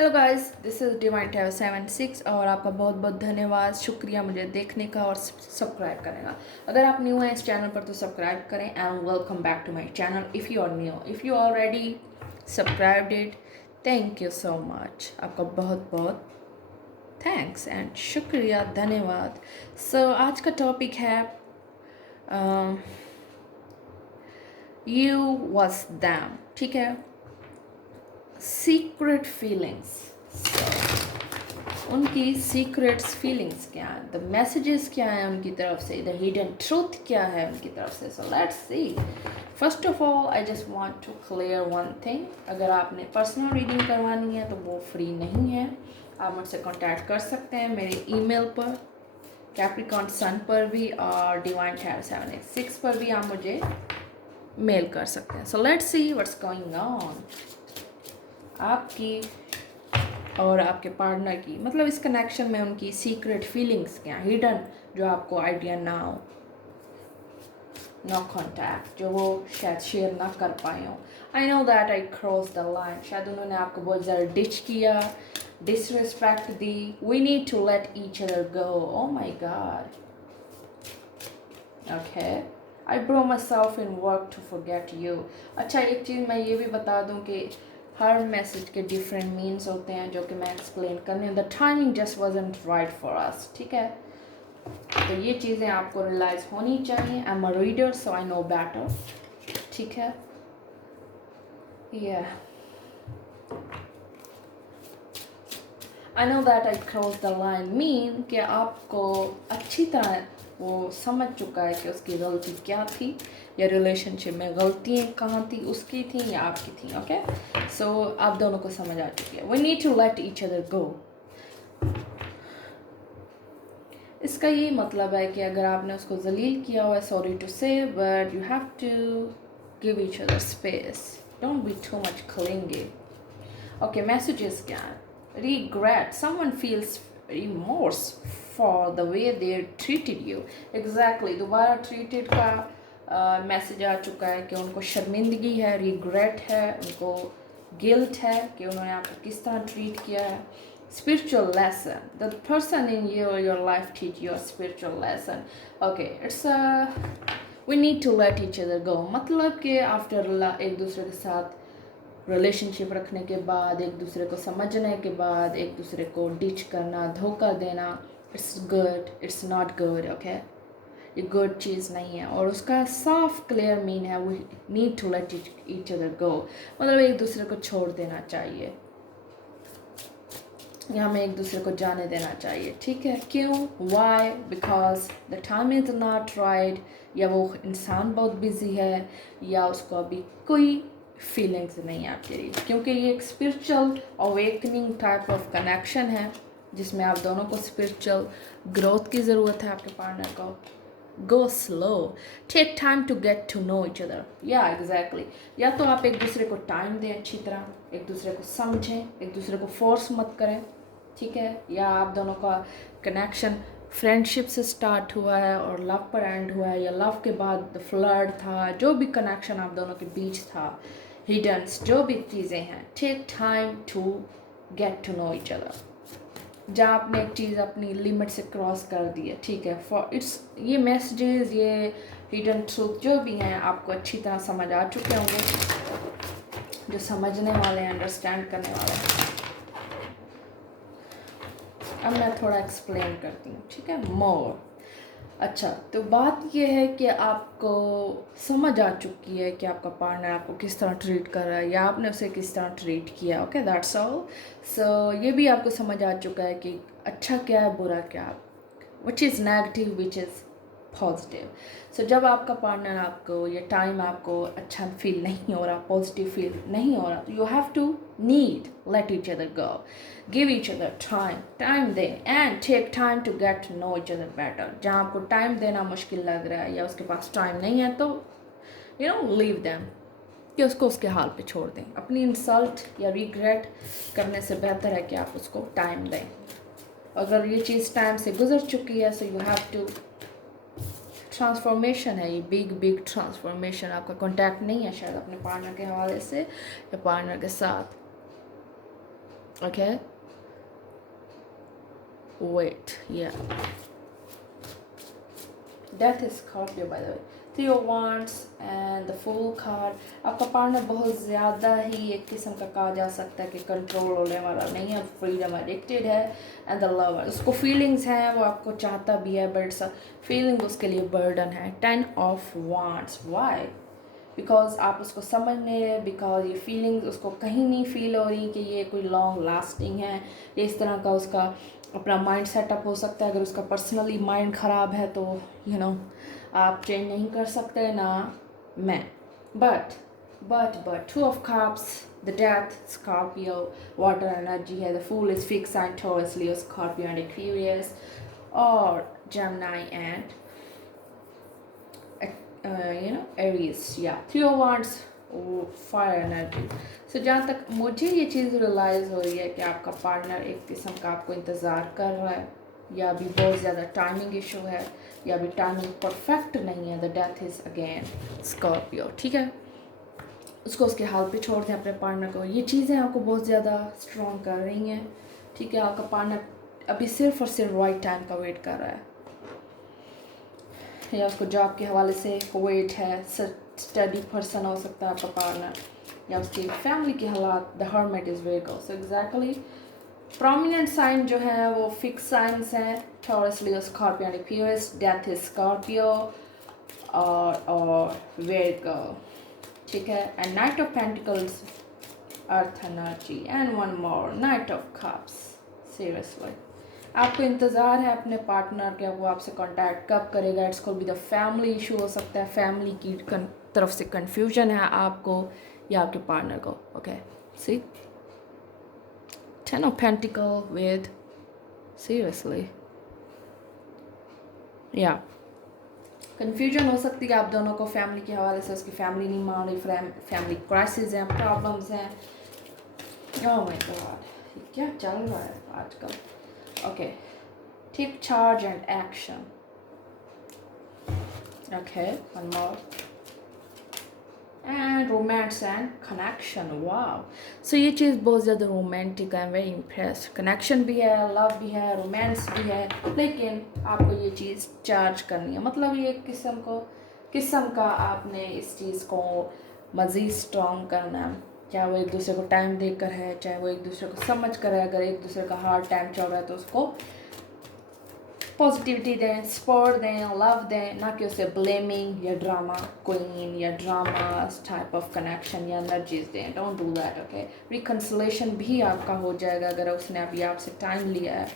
Hello guys, this is divine टैव 76 और आपका बहुत बहुत धन्यवाद, शुक्रिया मुझे देखने का और सब्सक्राइब करने का। अगर आप न्यू हैं इस चैनल पर तो सब्सक्राइब करें and welcome back to my channel if you are new. If you already subscribed it, thank you so much. आपका बहुत बहुत थैंक्स एंड शुक्रिया, धन्यवाद। आज का टॉपिक है यू वॉज दैम, ठीक है। सीक्रेट फीलिंग्स, उनकी सीक्रेट्स फीलिंग्स क्या हैं, द मैसेजेस क्या हैं उनकी तरफ से, द हिडन ट्रूथ क्या है उनकी तरफ से। So let's see. First of all I just want to clear one thing, अगर आपने पर्सनल रीडिंग करवानी है तो वो फ्री नहीं है। आप मुझसे कांटेक्ट कर सकते हैं मेरे ईमेल पर, कैप्रिकॉन सन पर भी, और डिवाइन टैरो 786 पर भी आप मुझे मेल कर सकते हैं। सो let's see what's going on आपकी और आपके पार्टनर की, मतलब इस कनेक्शन में उनकी सीक्रेट फीलिंग्स क्या, हिडन, जो आपको आइडिया ना हो, नो कॉन्टैक्ट, जो वो शायद शेयर ना कर पाए हो। I know that I cross the line, शायद उन्होंने आपको बहुत ज़्यादा डिच किया, डिसरिस्पेक्ट दी। We need to let each other go. Oh my god, okay. I bro myself in work to forget you. अच्छा, एक चीज़ मैं ये भी बता दूँ कि हर मैसेज के डिफरेंट मीन्स होते हैं जो कि मैं एक्सप्लेन करने, the timing just wasn't right for us, ठीक है। तो ये चीज़ें आपको रियलाइज होनी चाहिए। I am a reader so I know better, ठीक है। या आई know that I cross the line mean कि आपको अच्छी तरह वो समझ चुका है कि उसकी गलती क्या थी, या रिलेशनशिप में गलतियाँ कहाँ थी, उसकी थी या आपकी थी। ओके, सो आप दोनों को समझ आ चुकी है। We need to let each other go. इसका ये मतलब है कि अगर आपने उसको जलील किया हुआ है, sorry to say, but you have to give each other space, don't be too much clingy. Okay, messages क्या है? Regret, someone feels remorse for the way they treated you. Exactly, दोबारा treated का मैसेज आ चुका है कि उनको शर्मिंदगी है, रिग्रेट है, उनको गिल्ट है कि उन्होंने आपको किस तरह ट्रीट किया है। Spiritual lesson, the person in your life teach you a spiritual lesson. Okay, it's we need to let each other go, मतलब कि आफ्टर एक दूसरे के साथ रिलेशनशिप रखने के बाद, एक दूसरे को समझने के बाद, एक दूसरे को डिच करना, धोखा देना, it's good, it's not good. Okay, ये गुड चीज़ नहीं है। और उसका साफ क्लियर मीन है we need to let each other go, मतलब एक दूसरे को छोड़ देना चाहिए, या हमें एक दूसरे को जाने देना चाहिए, ठीक है। क्यों? Why? Because the time is not right, या वो इंसान बहुत बिजी है, या उसको अभी कोई फीलिंग्स नहीं है आपके लिए, क्योंकि ये एक spiritual awakening type of connection है जिसमें आप दोनों को स्पिरिचुअल ग्रोथ की ज़रूरत है। आपके पार्टनर को go slow, take time to get to know each other. या एग्जैक्टली, या तो आप एक दूसरे को टाइम दें, अच्छी तरह एक दूसरे को समझें, एक दूसरे को फोर्स मत करें, ठीक है। या आप दोनों का कनेक्शन फ्रेंडशिप से स्टार्ट हुआ है और लव पर एंड हुआ है, या लव के बाद फ्लर्ट था, जो भी कनेक्शन आप दोनों के बीच था, हिडन्स जो भी चीज़ें हैं, take time to get to know each other. जहाँ आपने एक चीज़ अपनी लिमिट से क्रॉस कर दी है, ठीक है, फॉर इट्स, ये मैसेजेस, ये हिडन ट्रूथ जो भी हैं आपको अच्छी तरह समझ आ चुके होंगे। जो समझने वाले हैं, अंडरस्टैंड करने वाले हैं। अब मैं थोड़ा एक्सप्लेन करती हूँ, ठीक है, मोर। अच्छा, तो बात यह है कि आपको समझ आ चुकी है कि आपका पार्टनर आपको किस तरह ट्रीट कर रहा है, या आपने उसे किस तरह ट्रीट किया। Okay, that's all. सो ये भी आपको समझ आ चुका है कि अच्छा क्या है, बुरा क्या है, which is negative, which is positive. So जब आपका पार्टनर आपको, ये टाइम आपको अच्छा फील नहीं हो रहा, पॉजिटिव फील नहीं हो रहा, तो you have to need let each other go, give each other time दे and take time to get to know each other better. जहाँ आपको टाइम देना मुश्किल लग रहा है या उसके पास टाइम नहीं है, तो यू नो लीव देम, कि उसको उसके हाल पे छोड़ दें। अपनी इंसल्ट या रिग्रेट करने से बेहतर है कि आप उसको टाइम दें। अगर ये चीज़ टाइम से गुजर चुकी है, so you have to, transformation है ये, बिग बिग ट्रांसफॉर्मेशन। आपका कांटेक्ट नहीं है शायद अपने पार्टनर के हवाले से या पार्टनर के साथ, Okay, wait, yeah. Death is Scorpio by the way. Three of Wands and the Fool card. आपका पार्टनर बहुत ज़्यादा ही एक किस्म का कहा जा सकता है कि कंट्रोल होने वाला नहीं है, फ्रीडम एडिक्टेड है. एंड द लवर, उसको फीलिंग्स हैं, वो आपको चाहता भी है बट फीलिंग उसके लिए बर्डन है. 10 of Wands. वाई? बिकॉज आप उसको समझ नहीं रहे, बिकॉज ये फीलिंग्स उसको कहीं नहीं फील हो रही कि ये कोई लॉन्ग लास्टिंग है. ये इस तरह का उसका अपना माइंड सेटअप हो सकता है. अगर उसका पर्सनली माइंड ख़राब है तो आप चेंज नहीं कर सकते ना मैं. But 2 of Cups, the Death, Scorpio, water energy है. The Fool is fixed sign, Taurus, Leo, Scorpio and Aquarius, और Gemini and Aries. Yeah, 3 of Wands, fire energy. So जहाँ तक मुझे ये चीज़ रियलाइज़ हो रही है कि आपका पार्टनर एक किस्म का आपको इंतज़ार कर रहा है, या अभी बहुत ज़्यादा टाइमिंग इशू है, या अभी टाइमिंग परफेक्ट नहीं है. The death is again Scorpio. ठीक है, उसको उसके हाल पे छोड़ दें अपने पार्टनर को. ये चीज़ें आपको बहुत ज़्यादा स्ट्रॉन्ग कर रही हैं. ठीक है, आपका पार्टनर अभी सिर्फ और सिर्फ राइट टाइम का वेट कर रहा है, या उसको जॉब के हवाले से वेट है. स्टडी पर्सन हो सकता है आपका पार्टनर, या उसकी फैमिली के हालात. The hermit is Virgo. So exactly prominent sign जो है वो फिक्स साइंस हैं, Taurus, Leo, Scorpio and Aquarius. Death is Scorpio और वर्गो. ठीक है, and knight of pentacles, earth energy. And one more, knight of cups. Seriously आपको इंतज़ार है अपने पार्टनर के, वो आपसे कांटेक्ट कब करेगा. It's could be the family issue हो सकता है, फैमिली की तरफ से कंफ्यूजन है आपको या आपके पार्टनर को. Okay, see 10 of Pentacle with seriously, या कंफ्यूजन हो सकती है आप दोनों को फैमिली के हवाले से. उसकी फैमिली नहीं मान रही, फैमिली क्राइसिस हैं, प्रॉब्लम्स हैं. ओह माय गॉड, क्या चल रहा है आजकल. Okay, take charge and action. Okay, one more, and romance and connection. Wow, so ये चीज़ बहुत ज़्यादा रोमांटिक है. Very impressed. कनेक्शन भी है, लव भी है, रोमांस भी है, लेकिन आपको ये चीज़ चार्ज करनी है. मतलब ये किस्म का आपने इस चीज़ को मज़ीद स्ट्रॉन्ग करना है. चाहे वो एक दूसरे को टाइम देकर है, चाहे वो एक दूसरे को समझ कर है. अगर एक दूसरे का हार्ड टाइम चल रहा है तो उसको पॉजिटिविटी दें, सपोर्ट दें, लव दें, ना कि उसे ब्लेमिंग या ड्रामा क्वीन या ड्रामा टाइप ऑफ कनेक्शन या एनर्जीज दें. Don't do that. Okay, reconciliation भी आपका हो जाएगा अगर उसने अभी आपसे टाइम लिया है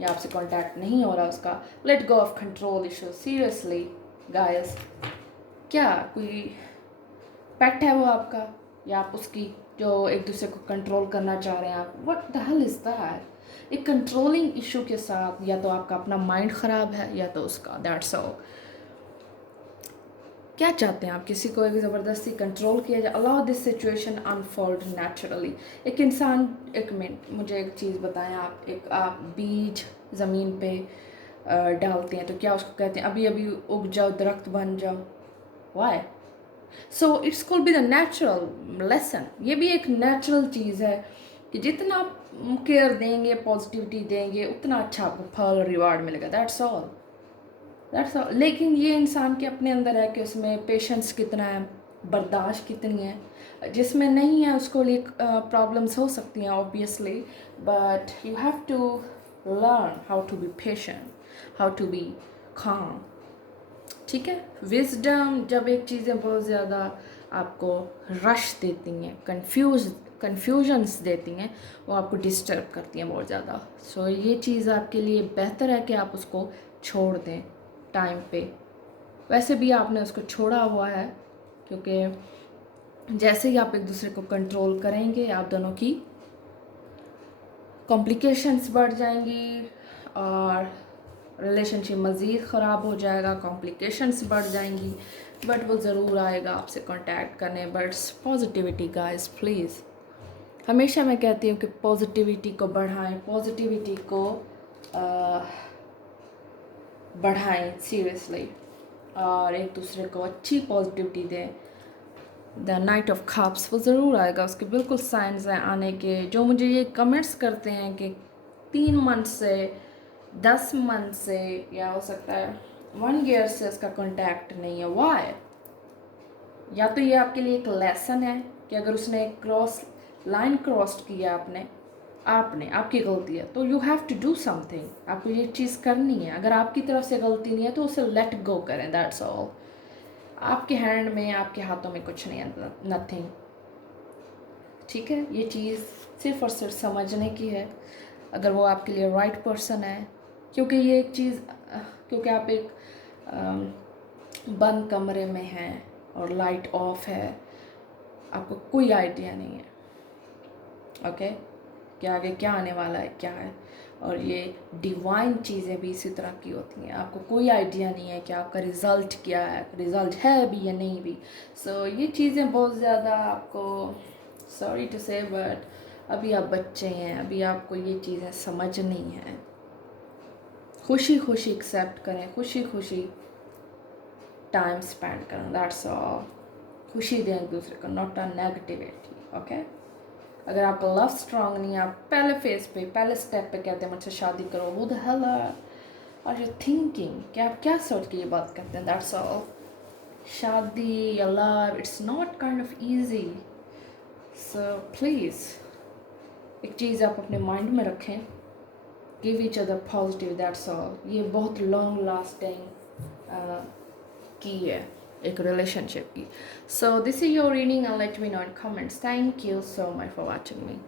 या आपसे कांटेक्ट नहीं हो रहा उसका. Let go of control issue. Seriously guys, क्या कोई पेट है वो आपका, या आप उसकी, जो एक दूसरे को कंट्रोल करना चाह रहे हैं आप. What the hell is that? एक कंट्रोलिंग इशू के साथ या तो आपका अपना माइंड ख़राब है या तो उसका. That's all. क्या चाहते हैं आप? किसी को एक ज़बरदस्ती कंट्रोल किया जाए. Allow this situation unfold naturally. एक इंसान, एक मिनट, मुझे एक चीज़ बताएं. आप बीज ज़मीन पे डालते हैं तो क्या उसको कहते हैं अभी अभी उग जाओ, दरख्त बन जाओ? Why? So it's could be the natural lesson. ये भी एक नेचुरल चीज़ है कि जितना आप केयर देंगे, पॉजिटिविटी देंगे, उतना अच्छा आपको फल रिवार्ड मिलेगा. That's all. लेकिन ये इंसान के अपने अंदर है कि उसमें पेशेंस कितना है, बर्दाश्त कितनी है. जिसमें नहीं है उसको लिए प्रॉब्लम्स हो सकती हैं obviously, but you have to learn how to be patient, how to be calm. ठीक है, विजडम. जब एक चीज़ें बहुत ज़्यादा आपको रश देती हैं, कन्फ्यूजन्स देती हैं, वो आपको डिस्टर्ब करती हैं बहुत ज़्यादा. सो ये चीज़ आपके लिए बेहतर है कि आप उसको छोड़ दें टाइम पे. वैसे भी आपने उसको छोड़ा हुआ है, क्योंकि जैसे ही आप एक दूसरे को कंट्रोल करेंगे आप दोनों की कॉम्प्लिकेशंस बढ़ जाएंगी और रिलेशनशिप मज़ीद ख़राब हो जाएगा, कॉम्प्लिकेशंस बढ़ जाएंगी. बट वो ज़रूर आएगा आपसे कांटेक्ट करने. But positivity guys, please. हमेशा मैं कहती हूँ कि पॉजिटिविटी को बढ़ाएं, पॉजिटिविटी को बढ़ाएं सीरियसली, और एक दूसरे को अच्छी पॉजिटिविटी दें. द नाइट ऑफ कप्स वो ज़रूर आएगा, उसके बिल्कुल साइंस हैं आने के। जो मुझे ये कमेंट्स करते हैं कि 3 मंथ से 10 मंथ से या हो सकता है 1 ईयर से उसका कांटेक्ट नहीं है, वाई? या तो ये आपके लिए एक लेसन है कि अगर उसने लाइन क्रॉस किया आपने आपकी गलती है तो you have to do something, आपको ये चीज़ करनी है। अगर आपकी तरफ से गलती नहीं है तो उसे लेट गो करें, दैट्स ऑल। आपके हैंड में, आपके हाथों में कुछ नहीं है, नथिंग। ठीक है, ये चीज़ सिर्फ और सिर्फ समझने की है अगर वो आपके लिए राइट पर्सन है। क्योंकि ये एक चीज़, क्योंकि आप एक बंद कमरे में हैं और लाइट ऑफ है, आपको कोई आइडिया नहीं है ओके कि आगे क्या आने वाला है, क्या है। और ये डिवाइन चीज़ें भी इसी तरह की होती हैं, आपको कोई आइडिया नहीं है कि आपका रिज़ल्ट क्या है, रिज़ल्ट है भी या नहीं भी। सो ये चीज़ें बहुत ज़्यादा आपको, सॉरी टू से बट अभी आप बच्चे हैं, अभी आपको ये चीज़ें समझ नहीं है। खुशी खुशी एक्सेप्ट करें, खुशी खुशी टाइम स्पेंड करें, दैट्स ऑल। खुशी दें एक दूसरे को, नॉट अ नेगेटिविटी ओके। अगर आपका लव स्ट्रांग नहीं है, आप पहले फेज पे, पहले स्टेप पे कहते हैं मुझसे शादी करो, वो the hell are you thinking, कि आप क्या सोच के ये बात करते हैं, दैट्स ऑल। शादी या love, it's not kind of easy. So please एक चीज़ आप अपने माइंड में रखें, give each other positive, that's all. ये बहुत लॉन्ग लास्टिंग की है एक रिलेशनशिप की। So this is your reading and let me know in comments. Thank you so much for watching me.